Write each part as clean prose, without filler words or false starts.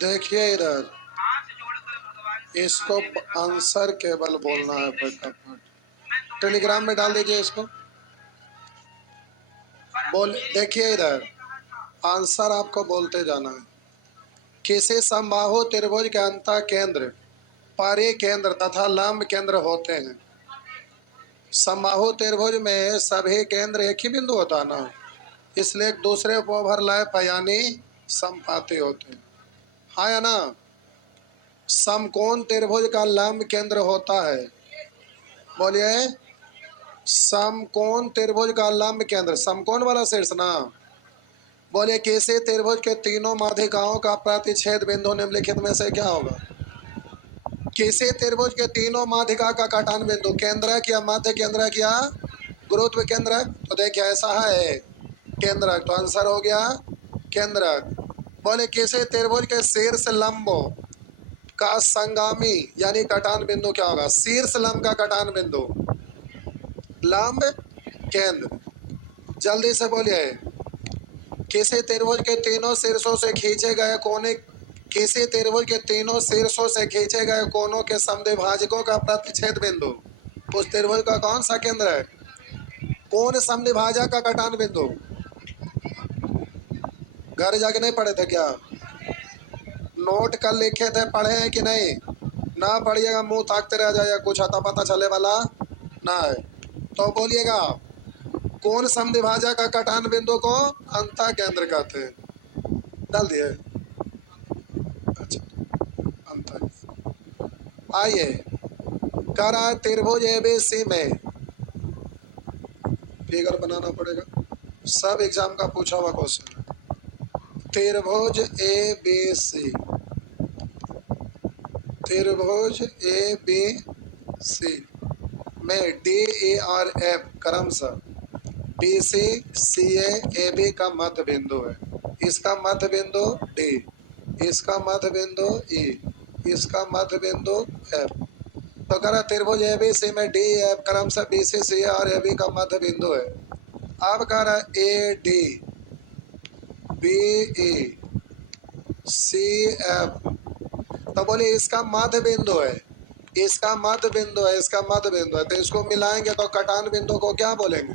देखिए इधर, इसको आंसर केवल बोलना है फटाफट। टेलीग्राम में डाल दीजिए इसको। बोल, देखिए इधर, आंसर आपको बोलते जाना है। किसी समबाहु त्रिभुज के अंतः केंद्र, परिकेंद्र तथा लंब केंद्र होते हैं। समबाहु त्रिभुज में सभी केंद्र एक ही बिंदु होता है ना, इसलिए एक दूसरे को ओवरलैप यानी समपाती होते हैं। हाँ या ना? समकोण त्रिभुज का लंब केंद्र होता है। बोलिए, समकोण त्रिभुज का लंब केंद्र, समकोण वाला शीर्ष ना। बोलिए, किसी त्रिभुज के तीनों माध्यिकाओं का प्रतिच्छेद बिंदु निम्नलिखित में से क्या होगा? किसी त्रिभुज के तीनों माध्यिका का कटान बिंदु केंद्रक या मध्य केंद्रक या गुरुत्व केंद्रक? तो देखिए ऐसा है केंद्रक, तो आंसर हो गया केंद्रक। बोले, किसी त्रिभुज के शीर्ष लंबों का संगामी यानी कटान बिंदु क्या होगा? शीर्ष लंब का कटान बिंदु लंब केंद्र। जल्दी से बोलिए, किसी त्रिभुज के तीनों शीर्षों से खींचे गए कोने, किसी त्रिभुज के तीनों शीर्षों से खींचे गए कोनों के समद्विभाजकों का प्रतिच्छेद बिंदु उस त्रिभुज का कौन सा केंद्र है? कौन समद्विभाजक का कटान बिंदु? घर जाके नहीं पढ़े थे क्या? नोट कल लिखे थे, पढ़े हैं कि नहीं? ना पढ़िएगा मुंह ताकते रह जाएगा, कुछ आता पता चले वाला ना है। तो बोलिएगा, कौन समद्विभाजक का कटान बिंदु को अंतः केंद्र कहते हैं? डाल दिए। अच्छा, अंतः। आइए, करा त्रिभुज एबीसी में फिगर बनाना पड़ेगा, सब एग्जाम का पूछा हुआ क्वेश्चन है। त्रिभुज एबीसी, त्रिभुज एबीसी में DER F क्रमशः BC CA AB का मध्य बिंदु है। इसका मध्य बिंदु D, इसका मध्य बिंदु E, इसका मध्य बिंदु F। तो कह रहा त्रिभुज ABC में DEF क्रमशः BC CA और AB का मध्य बिंदु है। अब कह रहा AD BE CF, तो बोले इसका मध्य बिंदु है, इसका मध्य बिंदु है, इसका मध्य बिंदु है, तो इसको मिलाएंगे तो कटान बिंदु को क्या बोलेंगे?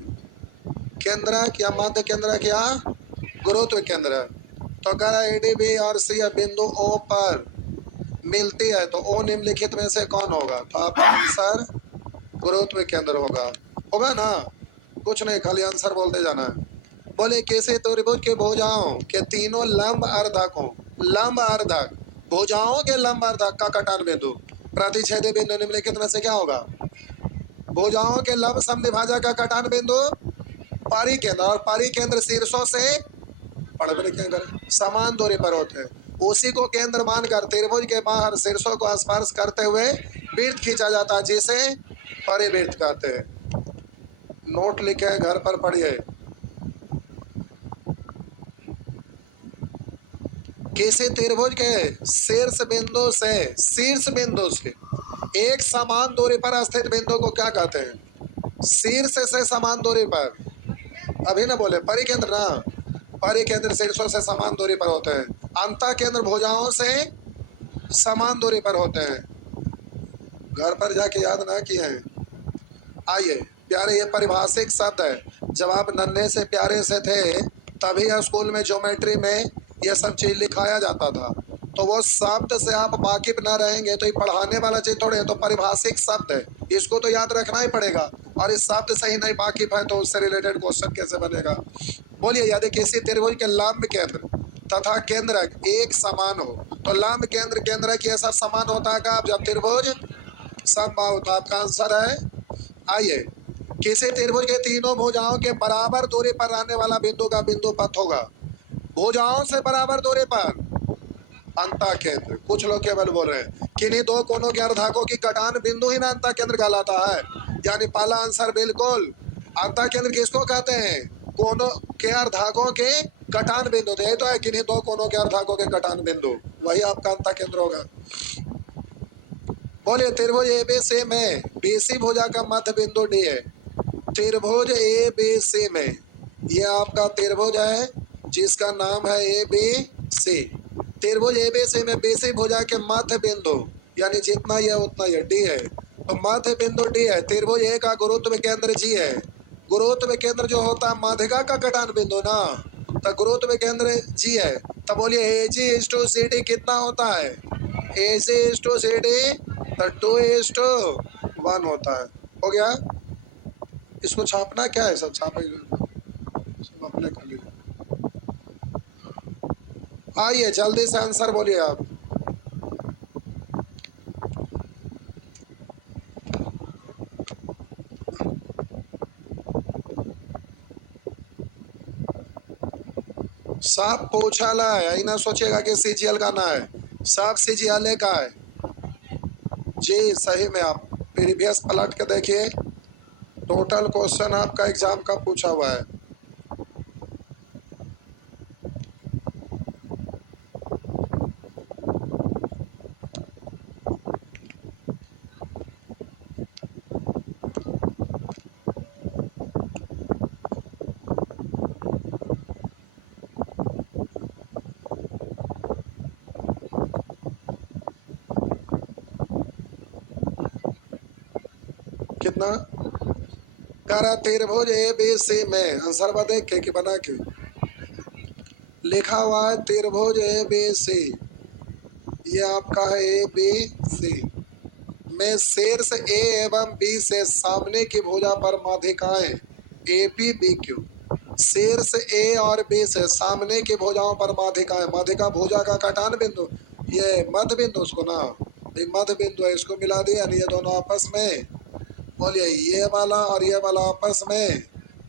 केंद्रक या मध्य केंद्रक या गुरुत्व केंद्र। तो कह रहा ADB और CF बिंदु O पर मिलती है, तो O निम्नलिखित में से कौन होगा? तो आपका आंसर गुरुत्व केंद्र होगा। होगा ना? कुछ नहीं, खाली आंसर बोलते जाना है। बोले, किसी त्रिभुज के भुजाओं के तीनों लंब अर्धकों, लंब अर्धक, भुजाओं के लंब अर्धक का कटान बिंदु प्रतिच्छेदी बिंदु निम्नलिखित में से क्या होगा? भुजाओं के लंब समद्विभाजक का कटान बिंदु परिकेंद्र, और परिकेंद्र शीर्षों से समान दूरी पर होते हैं। उसी को केंद्र मानकर त्रिभुज के बाहर शीर्षों को स्पर्श करते हुए वृत्त खींचा जाता है, जिसे परिवृत्त कहते हैं। नोट लिखे हैं, घर पर पढ़िए। किसी त्रिभुज के शीर्ष बिंदु से, शीर्ष बिंदु से एक समान दूरी पर स्थित बिंदु को क्या कहते हैं? शीर्ष से समान दूरी पर, अभी ना बोले परिकेंद्र ना, परिकेंद्र शीर्षों से समान दूरी पर होते हैं। अंतः केंद्र भुजाओं से समान दूरी पर होते हैं। घर पर जाके याद ना किए हैं। आइए प्यारे, ये परिभाषिक शब्द है। जब आप नन्हे से प्यारे से थे तभी स्कूल में ज्योमेट्री में ये सब चीज लिखाया जाता था, तो वो शब्द से आप वाकिफ ना रहेंगे तो ये पढ़ाने वाला चीज थोड़े है। तो परिभाषिक शब्द है, इसको तो याद रखना ही पड़ेगा, और इस शब्द से ही नहीं वाकिफ है तो उससे रिलेटेड क्वेश्चन कैसे बनेगा? बोलिए, यदि किसी त्रिभुज के लंब केंद्र तथा केंद्रक एक समान हो, तो लंब केंद्र केंद्रक ये सब समान होता है कब? जब त्रिभुज समबाहु। तो आपका आंसर है। आइए, किसी त्रिभुज के तीनों भुजाओं के बराबर दूरी पर रहने वाला बिंदु का बिंदु पथ होगा। भुजाओं से बराबर दूरी पर अंतः केंद्र। कुछ लोग केवल बोल रहे हैं किन्हीं दो कोनों के अर्धकों की कटान बिंदु ही ना अंतः केंद्र कहलाता है। यानी पहला आंसर बिल्कुल। अंतः केंद्र किसको कहते हैं? कोनों के अर्धकों के कटान बिंदु। यही तो है, किन्हीं दो कोनों के अर्धकों के कटान बिंदु, वही आपका अंतः केंद्र होगा। बोलिए, त्रिभुज ABC में BC भुजा का मध्य बिंदु D है। त्रिभुज ABC में ये आपका त्रिभुज है जिसका नाम है ABC। त्रिभुज ए बी सी में बीसी भुजा के मध्य बिंदु यानी जितना यह उतना यह डी है, तो मध्य बिंदु डी है। त्रिभुज ए का गुरुत्व केंद्र जी है। गुरुत्व केंद्र जो होता है माध्यिका का कटान बिंदु ना, तो गुरुत्व केंद्र जी है। तब बोलिए ए जी इज टू सी डी कितना होता है? ए जी इज टू सी डी तो 2:1 होता है। हो गया। इसको छापना क्या है, सब छापे सब अपने कर लीजिए। आइए जल्दी से आंसर बोलिए आप। साफ पूछाला है, आई ना सोचेगा कि सीजीएल का ना है, साफ सीजीएल का है जी। सही में आप प्रीवियस पलट के देखिए, टोटल क्वेश्चन आपका एग्जाम का पूछा हुआ है। कितना करा त्रिभुज ए बी सी में आंसर बता देख के बना के लिखा हुआ है त्रिभुज ए बी सी, ये आपका है ए बी सी में शीर्ष ए एवं बी से सामने की भुजा पर माध्यिकाएं ए पी बी क्यू। शीर्ष ए और बी से सामने की भुजाओं पर माध्यिकाएं, माध्यिका भुजा का कटान बिंदु, ये मध्य बिंदु उसको ना, ये मध्य बिंदु है, इसको मिला दिया। ये दोनों आपस में बोलिए ये वाला और ये वाला आपस में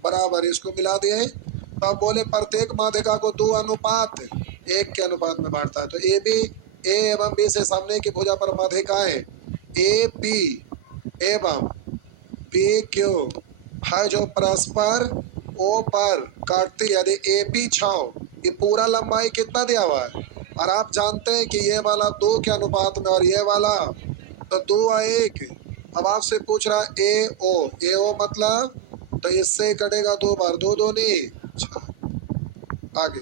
बराबर, इसको मिला दिए। तो अब बोले प्रत्येक माध्यिका को 2:1 के अनुपात में बांटता है। तो ए बी ए एवं बी से सामने की भुजा पर माध्यिकाएं ए पी एवं पी क्यू है जो परस्पर ओ पर काटती, यदि ए पी छाओ, ये पूरा लंबाई कितना दिया हुआ है, और आप जानते हैं कि ये वाला 2 के अनुपात में और ये वाला तो 2:1। अब आपसे पूछ रहा ए ओ मतलब, तो इससे कटेगा 2 बार, 2 दूनी 6। आगे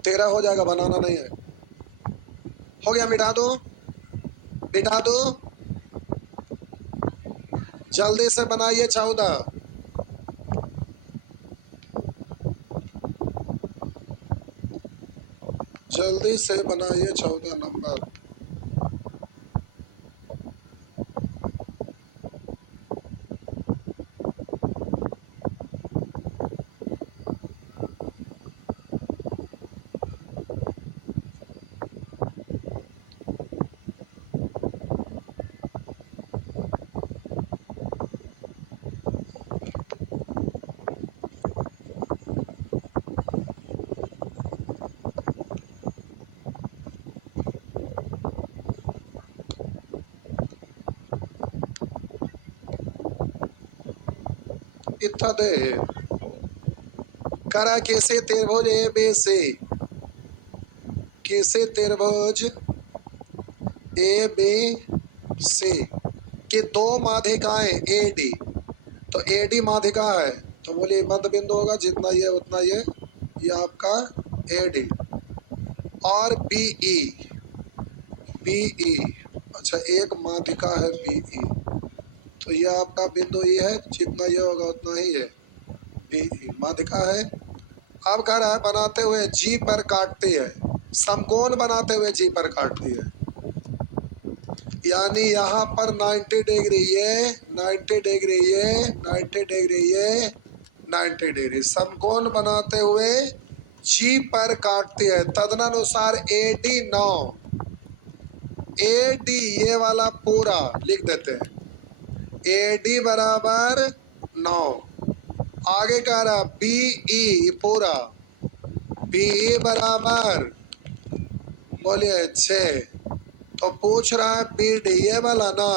तेरह हो जाएगा, बनाना नहीं है। हो गया, मिटा दो मिटा दो, जल्दी से बनाइए 14। जल्दी से बनाइए 14 नंबर। इतना दे करा कैसे त्रिभुज ए बी सी, कैसे त्रिभुज ए बी सी की 2 माध्यिकाएं ए डी, तो ए डी माध्यिका है, तो बोलिए मध्य बिंदु होगा, जितना ये उतना ये आपका ए डी। और बी ई, अच्छा एक माध्यिका है बी ई, तो ये आपका बिंदु ई है, जितना ये होगा उतना ही है, बी ई माध्यिका है। अब कह रहा है बनाते हुए जी पर काटती है, समकोण बनाते हुए जी पर काटती है, यानी यहाँ पर 90 डिग्री ये 90 डिग्री ये 90 डिग्री ये 90 डिग्री समकोण बनाते हुए जी पर काटती है। तदनुसार ए डी 9, ए डी ये वाला पूरा लिख देते हैं, ए डी बराबर 9। आगे कह रहा बी ई पूरा, बी ई बराबर बोलिए 6। तो पूछ रहा है बी डी ये वाला ना,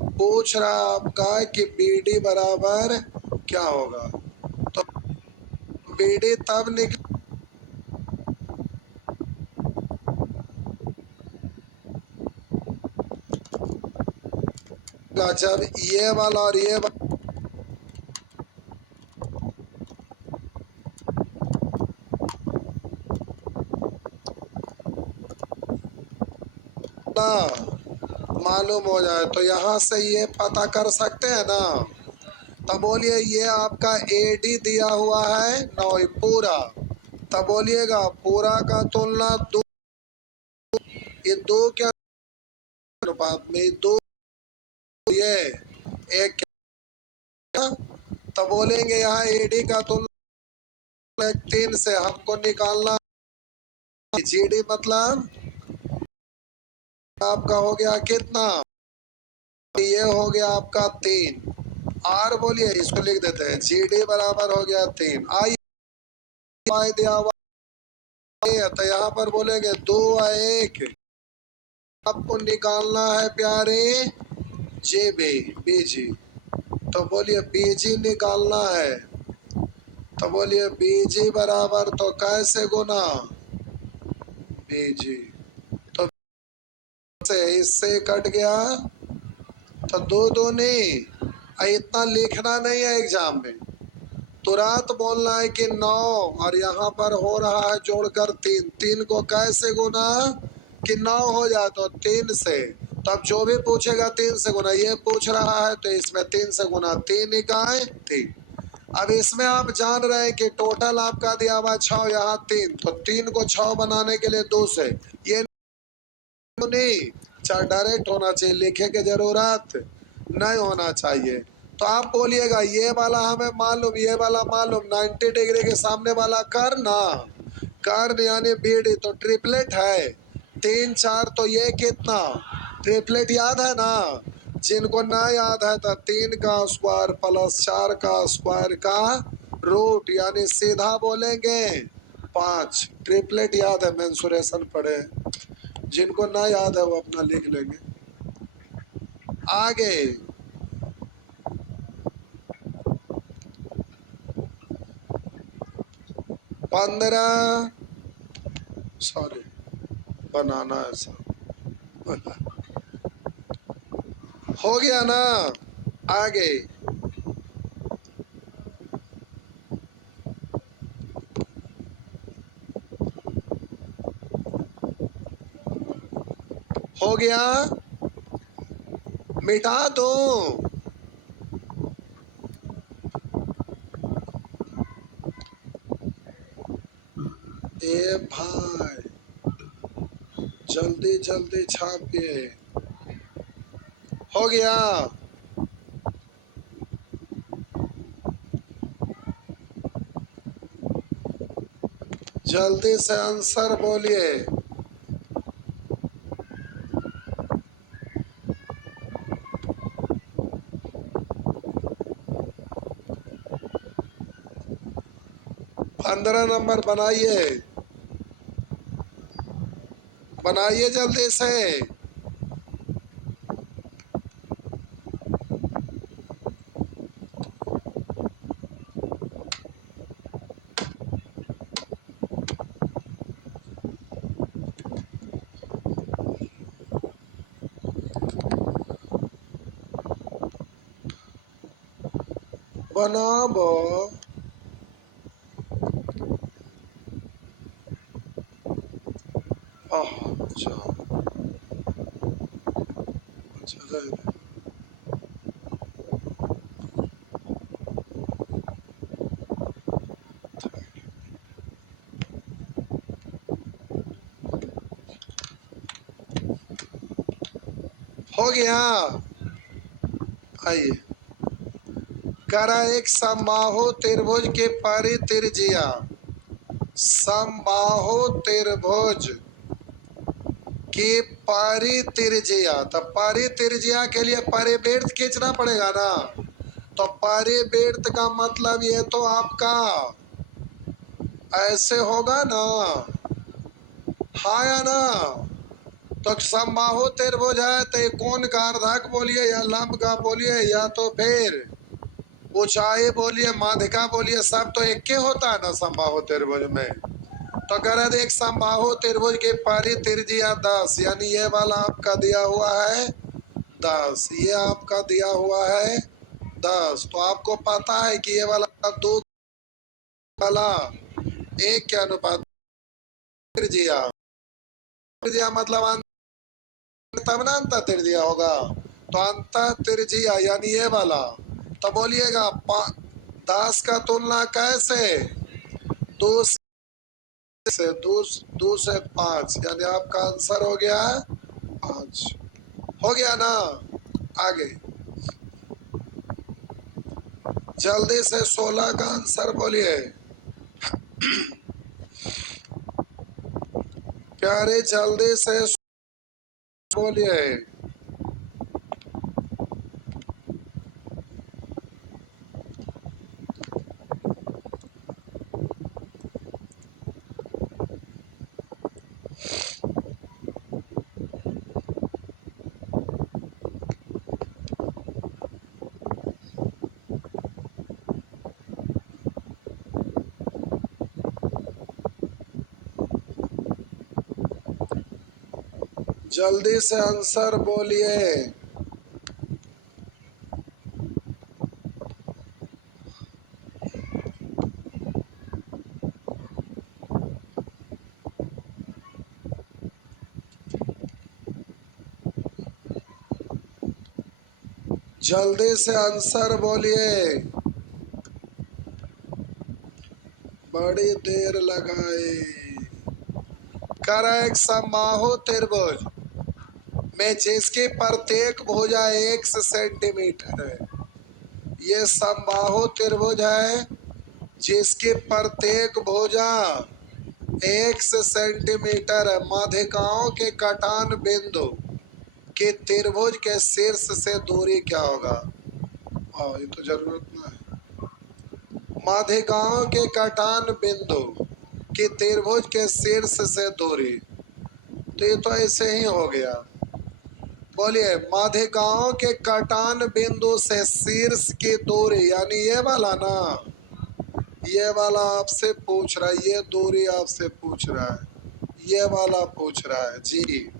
पूछ रहा है आपका कि बी डी बराबर क्या होगा, तो बी डी तब निकल, जब ये वाला और ये वाला मालूम हो जाए तो यहाँ से ये पता कर सकते हैं ना। तब बोलिए ये आपका एडी दिया हुआ है 9 पूरा। तब बोलिएगा पूरा का तुलना दो, ये दो के अनुपात में दो, ये एक क्या। तब बोलेंगे यहाँ एडी का तुलना 3 से हमको निकालना। जीडी मतलब आपका हो गया कितना, ये हो गया आपका 3। आर बोलिए इसको लिख देते हैं, जीडी बराबर हो गया 3। आई दिया हुआ तो यहाँ पर बोलेंगे 2/1। आपको निकालना है प्यारे जेबी बीजी। तो बोलिए बीजी निकालना है। तो बोलिए बीजी बराबर तो कैसे गुना बीजी, तो से इससे कट गया तो 2 नहीं। इतना लिखना नहीं है एग्जाम में, तुरंत बोलना है कि 9 और यहाँ पर हो रहा है जोड़कर 3। 3 को कैसे गुना कि 9 हो जाए तो 3 से। तो अब जो भी पूछेगा 3 से गुना, ये पूछ रहा है तो इसमें 3 से गुना 3 इकाई 3। अब इसमें आप जान रहे हैं कि टोटल आपका दिया हुआ 6, यहाँ 3, तो 3 को 6 बनाने के लिए 2 से, ये नहीं चाहे डायरेक्ट होना चाहिए, लिखे की जरूरत नहीं होना चाहिए। तो आप बोलिएगा ये वाला हमें मालूम, ये वाला मालूम, 90 डिग्री के सामने वाला कर्न, कर्न यानी बीडी तो ट्रिपलेट है 3 4। तो ये कितना ट्रिपलेट याद है ना। जिनको ना याद है तो 3 का स्क्वायर प्लस 4 का स्क्वायर का रूट, यानी सीधा बोलेंगे 5। ट्रिपलेट याद है, मेंसुरेशन पढ़े। जिनको ना याद है वो अपना लिख लेंगे। आगे 15, सॉरी बनाना ऐसा हो गया ना। आगे हो गया, मिटा दो। ए भाई जल्दी जल्दी छापिए। हो गया, जल्दी से आंसर बोलिए। पंद्रह नंबर बनाइए, बनाइए जल्दी से। बनाबो अच्छा अच्छा हो गया। आइए, करा एक समबाहु त्रिभुज के परित्रिज्या, समबाहु त्रिभुज की परित्रिज्या। तो परित्रिज्या के लिए परिवृत्त खींचना पड़ेगा ना। तो परिवृत्त का मतलब ये तो आपका ऐसे होगा ना, हाँ या ना। तो समबाहु त्रिभुज है तो कोण का अर्धक बोलिए या लंब का बोलिए या तो फिर ऊंचाई बोलिए माध्यिका बोलिए, सब तो एक के होता है ना समबाहु त्रिभुज में। तो अगर एक समबाहु त्रिभुज की परित्रिज्या 10, यानी ये वाला आपका दिया हुआ है 10, ये आपका दिया हुआ है 10। तो आपको पता है कि ये वाला 2 वाला 1 के अनुपात त्रिज्या, त्रिज्या मतलब तब ना अंतर त्रिज्या होगा। तो अंतर त्रिज्या यानी ये वाला। तो बोलिएगा 10 का तुलना कैसे? 2 से 2 से 5, यानी आपका आंसर हो गया 5। हो गया ना? आगे जल्दी से 16 का आंसर बोलिए प्यारे, जल्दी से बोलिए। जल्दी से आंसर बोलिए। जल्दी से आंसर बोलिए, बड़ी देर लगाए। कर एक समबाहु त्रिभुज में जिसकी प्रत्येक भुजा 1 सेंटीमीटर है। ये समबाहु त्रिभुज है जिसकी प्रत्येक भुजा 1 सेंटीमीटर है। माध्यिकाओं के कटान बिंदु के त्रिभुज के शीर्ष से दूरी क्या होगा? ये तो जरूरत ना है। माध्यिकाओं के कटान बिंदु के त्रिभुज के शीर्ष से दूरी, तो ये तो ऐसे ही हो गया। बोलिए, माध्यिकाओं के कटान बिंदु से शीर्ष की दूरी, यानी ये वाला ना, ये वाला आपसे पूछ रहा है, ये दूरी आपसे पूछ रहा है, ये वाला पूछ रहा है जी।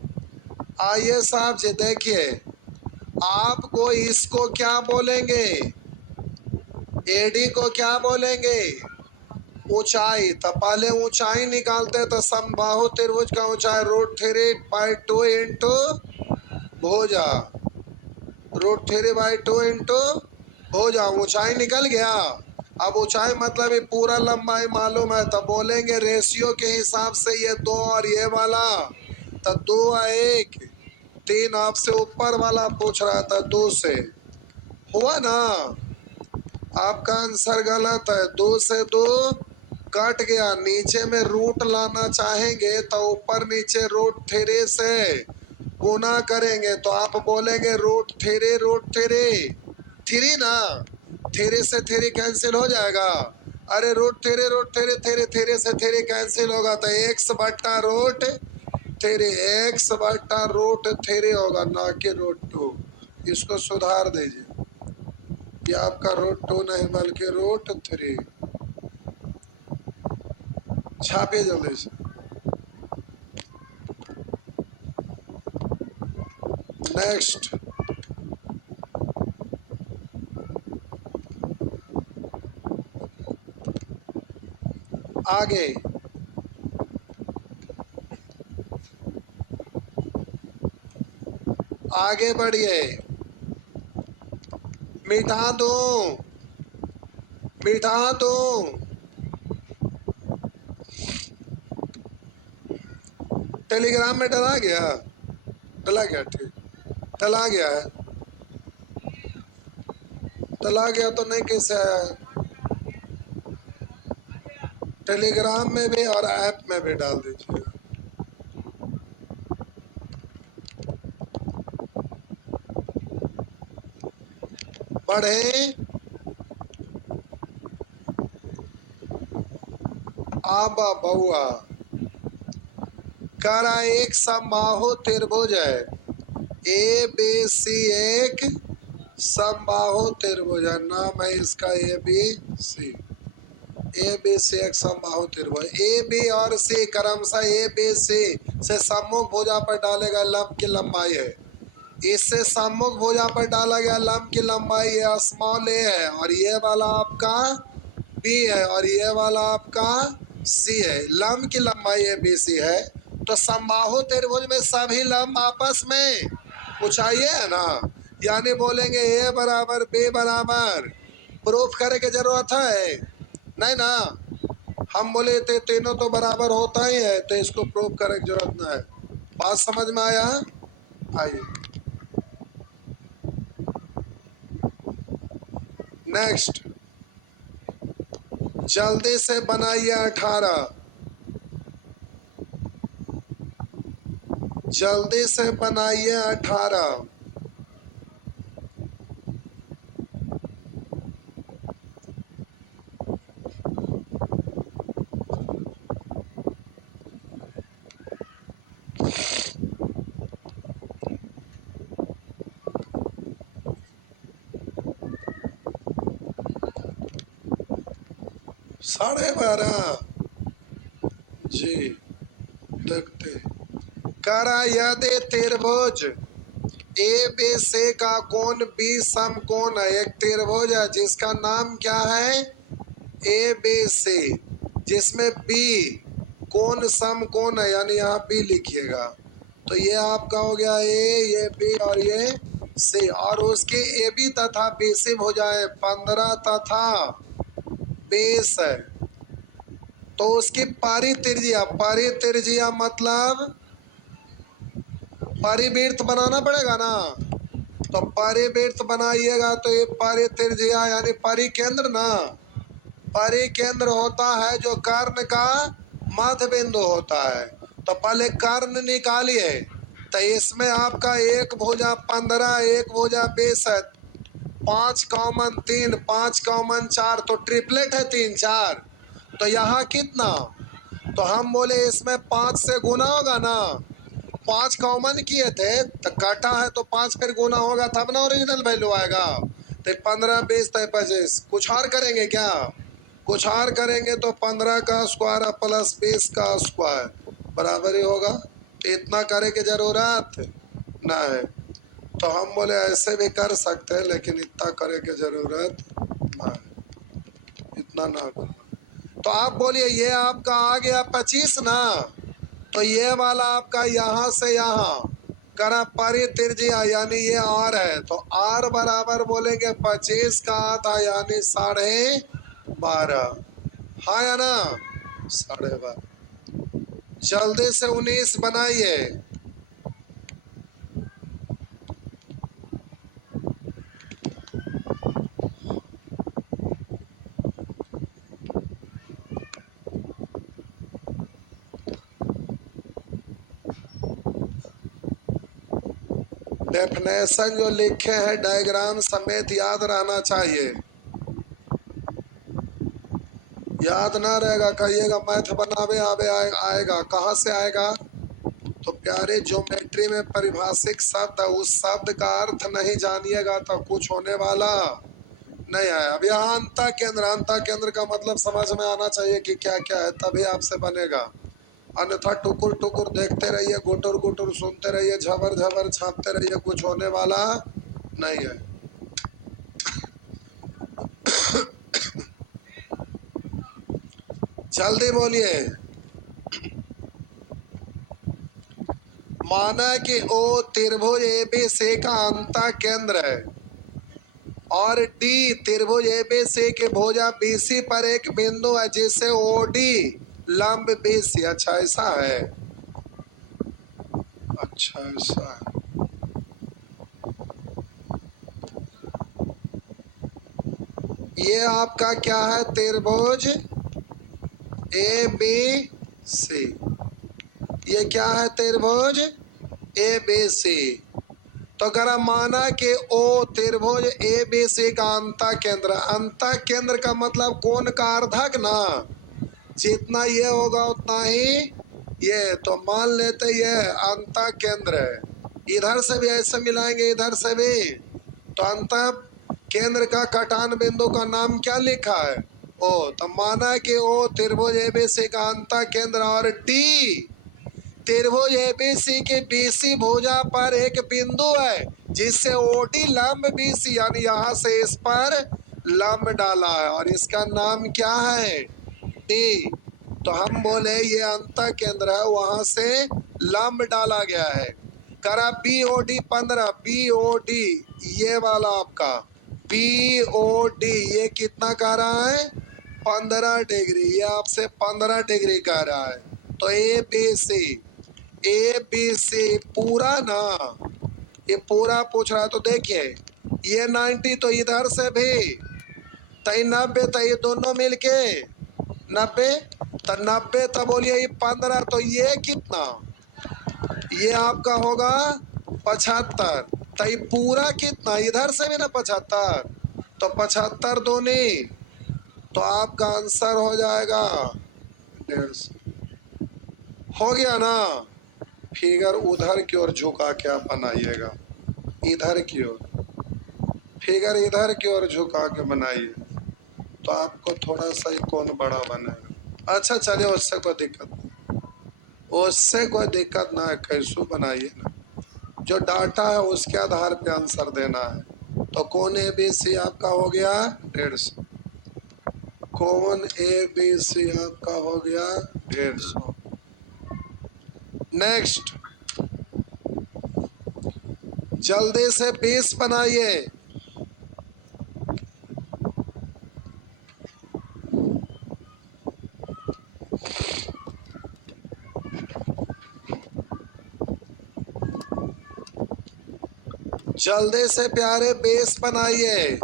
आइए साहब जी, देखिए आपको इसको क्या बोलेंगे? एडी को क्या बोलेंगे? ऊंचाई। तो पहले ऊंचाई निकालते तो समबाहु त्रिभुज का ऊंचाई √3/2 इंटू भुजा, √3/2 इंटू भुजा। ऊंचाई निकल गया। अब ऊंचाई मतलब ये पूरा लंबाई मालूम है, तो बोलेंगे रेशियो के हिसाब से ये 2 और ये वाला, तो 2 और 1 3। आपसे ऊपर वाला पूछ रहा था 2 से, हुआ ना? आपका आंसर गलत है। 2 से 2 कट गया। नीचे में रूट लाना चाहेंगे तो ऊपर नीचे √3 से गुना करेंगे, तो आप बोलेंगे √3 3 ना, 3 से 3 कैंसिल हो जाएगा। अरे √3 से 3 कैंसिल होगा तो x/√3, x/√3 होगा, ना कि √2। इसको सुधार दीजिए, ये आपका √2 नहीं बल्कि √3। छापिए जल्दी से। नेक्स्ट, आगे आगे बढ़िए। मिटा दूं, मिटा दूं। टेलीग्राम में डला गया, डला गया, ठीक, डला गया है। डला गया तो नहीं कैसे आया? टेलीग्राम में भी और ऐप में भी डाल दीजिएगा। पढ़े आबा बउआ। कह रहा एक समबाहु त्रिभुज है, ए बी सी एक समबाहु त्रिभुज है। नाम है इसका A B C. A B C एक समबाहु त्रिभुज। ए बी और सी क्रमशः ए बी सी से सम्मुख भुजा पर डाले गए लंब की लंबाई है। इससे सम्मुख भुजा पर डाला गया लंब की लंबाई ये स्मॉल ए है और ये वाला आपका बी है और ये वाला आपका सी है। लंब की लंबाई ए बी सी है तो समबाहु त्रिभुज में सभी लंब आपस में ऊंचाई है ना, यानी बोलेंगे ए बराबर बी बराबर, प्रूफ करे की जरूरत है नहीं ना। हम बोले थे तीनों तो बराबर होता ही है तो इसको प्रूफ करे की जरूरत ना है। बात समझ में आया? आइए नेक्स्ट, जल्दी से बनाइए 18, जल्दी से बनाइए 18। साढ़े 12 जी देखते। करा यदि त्रिभुज ए बी सी का कोण बी समकोण है, एक त्रिभुज है जिसका नाम क्या है ए बी सी, जिसमें बी कोण समकोण है, यानी यहाँ बी लिखिएगा। तो ये आपका हो गया ए, ये बी और ये सी, और उसकी ए बी तथा बी सी भुजाएं 15 तथा 20 है। तो उसकी परितिर्जिया मतलब परिवृत्त बनाना पड़ेगा ना। तो परिवृत्त बनाइएगा तो ये परितिर्जिया यानी परिकेंद्र ना, परिकेंद्र होता है जो कर्ण का मध्य बिंदु होता है। तो पहले कर्ण निकालिए, तो इसमें आपका एक भुजा 15, एक भुजा 20 है, 5 कॉमन 3, 5 कॉमन 4, तो ट्रिपलेट है 3 4। तो यहाँ कितना, तो हम बोले इसमें 5 से गुना होगा ना, 5 कॉमन किए थे तो काटा है तो 5 फिर गुना होगा तब ना ओरिजिनल वैल्यू आएगा। तो 15 20 तो 25, कुछ और करेंगे क्या, कुछ और करेंगे तो 15 का स्क्वायर प्लस 20 का स्क्वायर बराबर ही होगा। तो इतना करे की जरूरत ना है। तो हम बोले ऐसे भी कर सकते हैं लेकिन इतना करे की जरूरत ना है, इतना ना करो। तो आप बोलिए ये आपका आ गया 25 ना, तो ये वाला आपका यहाँ से यहाँ करा परितिर्जिया यानी ये आर है, तो आर बराबर बोलेंगे 25 का आधा यानी 12.5, हाँ या ना 12.5। जल्दी से 19 बनाइए। डेफिनेशन जो लिखे हैं डायग्राम समेत याद रहना चाहिए, याद ना रहेगा कहिएगा मैथ बनावे आवे आएगा, कहाँ से आएगा। तो प्यारे ज्योमेट्री में परिभाषिक शब्द उस शब्द का अर्थ नहीं जानिएगा तो कुछ होने वाला नहीं है। अब यहाँ अंतः केंद्र का मतलब समझ में आना चाहिए कि क्या क्या है, तभी आपसे बनेगा। अन्यथा टुकुर टुकुर देखते रहिए, गुटुर गुटुर सुनते रहिए, झबर झबर छापते रहिए, कुछ होने वाला नहीं है। जल्दी बोलिए। माना कि ओ त्रिभुज एबीसी का अंतः केंद्र है और डी त्रिभुज एबीसी के भुजा बीसी पर एक बिंदु है जिसे ओडी लंब बीसी। अच्छा ऐसा है, अच्छा ऐसा है। ये आपका क्या है त्रिभुज ए बी सी, ये क्या है त्रिभुज ए बी सी। तो अगर माना कि ओ त्रिभुज ए बी सी का अंतः केंद्र का मतलब कोण का अर्धक ना, जितना ये होगा उतना ही ये, तो मान लेते ये अंतः केंद्र है। इधर से भी ऐसे मिलाएंगे इधर से भी, तो अंतः केंद्र का कटान बिंदु का नाम क्या लिखा है ओ। तो माना कि ओ त्रिभुज एबीसी का अंतः केंद्र और डी त्रिभुज एबीसी की बीसी भुजा पर एक बिंदु है जिससे ओडी लंब बीसी यानी यहां से इस पर लंब डाला है और इसका नाम क्या है? डी। तो हम बोले ये अंत केंद्र है, वहां से लंब डाला गया है। करा बीओडी 15, बीओडी ये वाला आपका बीओडी ये कितना कह रहा है? 15 डिग्री। ये आपसे 15 डिग्री कह रहा है। तो ए बी सी पूरा ना, ये पूरा पूछ रहा है। तो देखिए ये 90 तो इधर से भी तई 90 तो ये दोनों मिलके 90 तो 90 तो बोलिए ये 15 तो ये कितना? ये आपका होगा 75। तो ये पूरा कितना? इधर से भी ना 75 तो 75 दूनी तो आपका आंसर हो जाएगा 150। हो गया ना? फिगर उधर की ओर झुका के आप बनाइएगा, इधर की ओर। फिगर इधर की ओर झुका के बनाइए तो आपको थोड़ा सा ही कोण बड़ा बनेगा। अच्छा चलिए, उससे कोई दिक्कत नहीं, उससे कोई दिक्कत ना है। कैसू बनाइए ना, जो डाटा है उसके आधार पे आंसर देना है। तो कोण ए बी सी आपका हो गया 150। कोण ए बी सी आपका हो गया 150। नेक्स्ट, जल्दी से 20 बनाइए। जल्दी से प्यारे 20 बनाइए।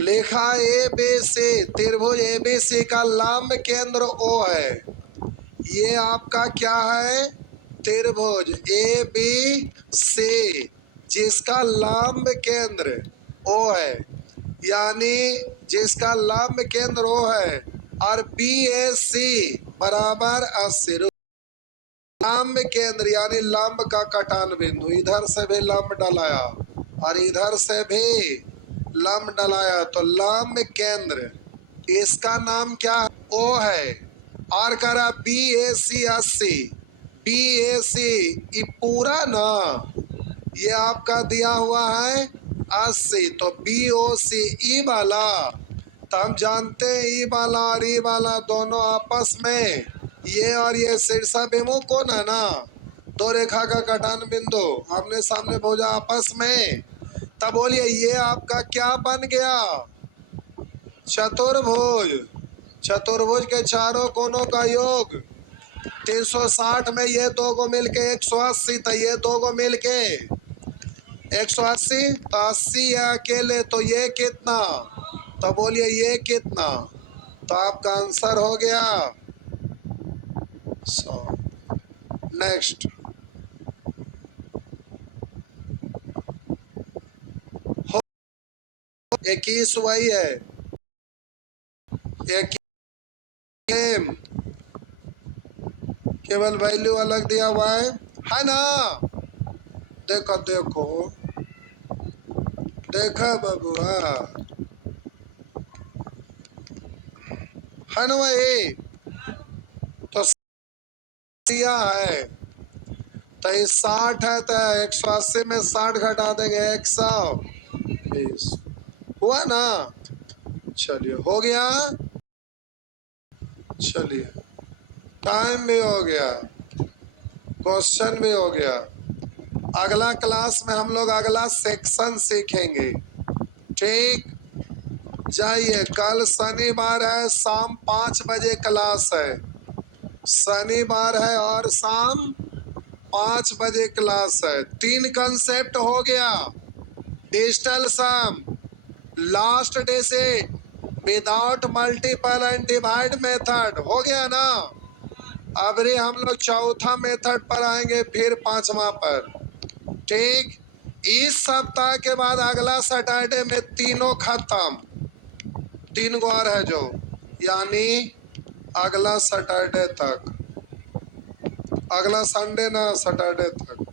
लिखा ए बी सी, त्रिभुज ए बी सी का लंब केंद्र O है। ये आपका क्या है? त्रिभुज ए बी सी जिसका लंब केंद्र O है, यानी जिसका लंब केंद्र O है और बी ए सी बराबर 80। लंब केंद्र यानी लंब का कटान बिंदु, इधर से भी लंब डलाया और इधर से भी लंब डलाया तो लंब केंद्र, इसका नाम क्या है? O है। और करा बी ए सी 80, बी ए सी ये पूरा ना, ये आपका दिया हुआ है 80। तो बी ओ सी ई वाला, तो हम जानते हैं ई वाला और ई वाला दोनों आपस में, ये और ये शीर्षाभिमुख कोण है ना, दो रेखा का कटान बिंदु आमने सामने भुजा आपस में। तब बोलिए ये आपका क्या बन गया? चतुर्भुज। चतुर्भुज के चारों कोनों का योग 360 में ये दो को मिलके 180, तो ये दो को मिलके 180, तो 80 है अकेले, तो ये कितना? तो बोलिए ये कितना? तो आपका आंसर हो गया 100। नेक्स्ट, हो 21 वही है, 21 केवल वैल्यू अलग दिया हुआ है ना? देखो देखो देखा बबुआ, है ना वही? तो दिया है तो 60 है तो 180 में 60 घटा देंगे 120। हुआ ना? चलिए हो गया। चलिए टाइम भी हो गया, क्वेश्चन भी हो गया। अगला क्लास में हम लोग अगला सेक्शन सीखेंगे। ठीक, जाइए। कल शनिवार है, शाम 5 बजे क्लास है। शनिवार है और शाम 5 बजे क्लास है। 3 कंसेप्ट हो गया। Digital sum, last digit, without multiple and divide method हो गया ना? अब रे हम लोग चौथा मेथड पर आएंगे, फिर 5वां पर। ठीक, इस सप्ताह के बाद अगला सैटरडे में तीनों खत्म। 3 गो और है जो, यानी अगला सैटरडे तक, अगला संडे ना, सैटरडे तक।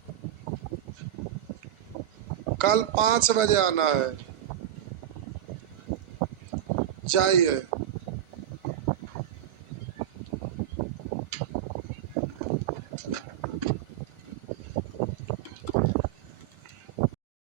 कल 5 बजे आना है, जाइए।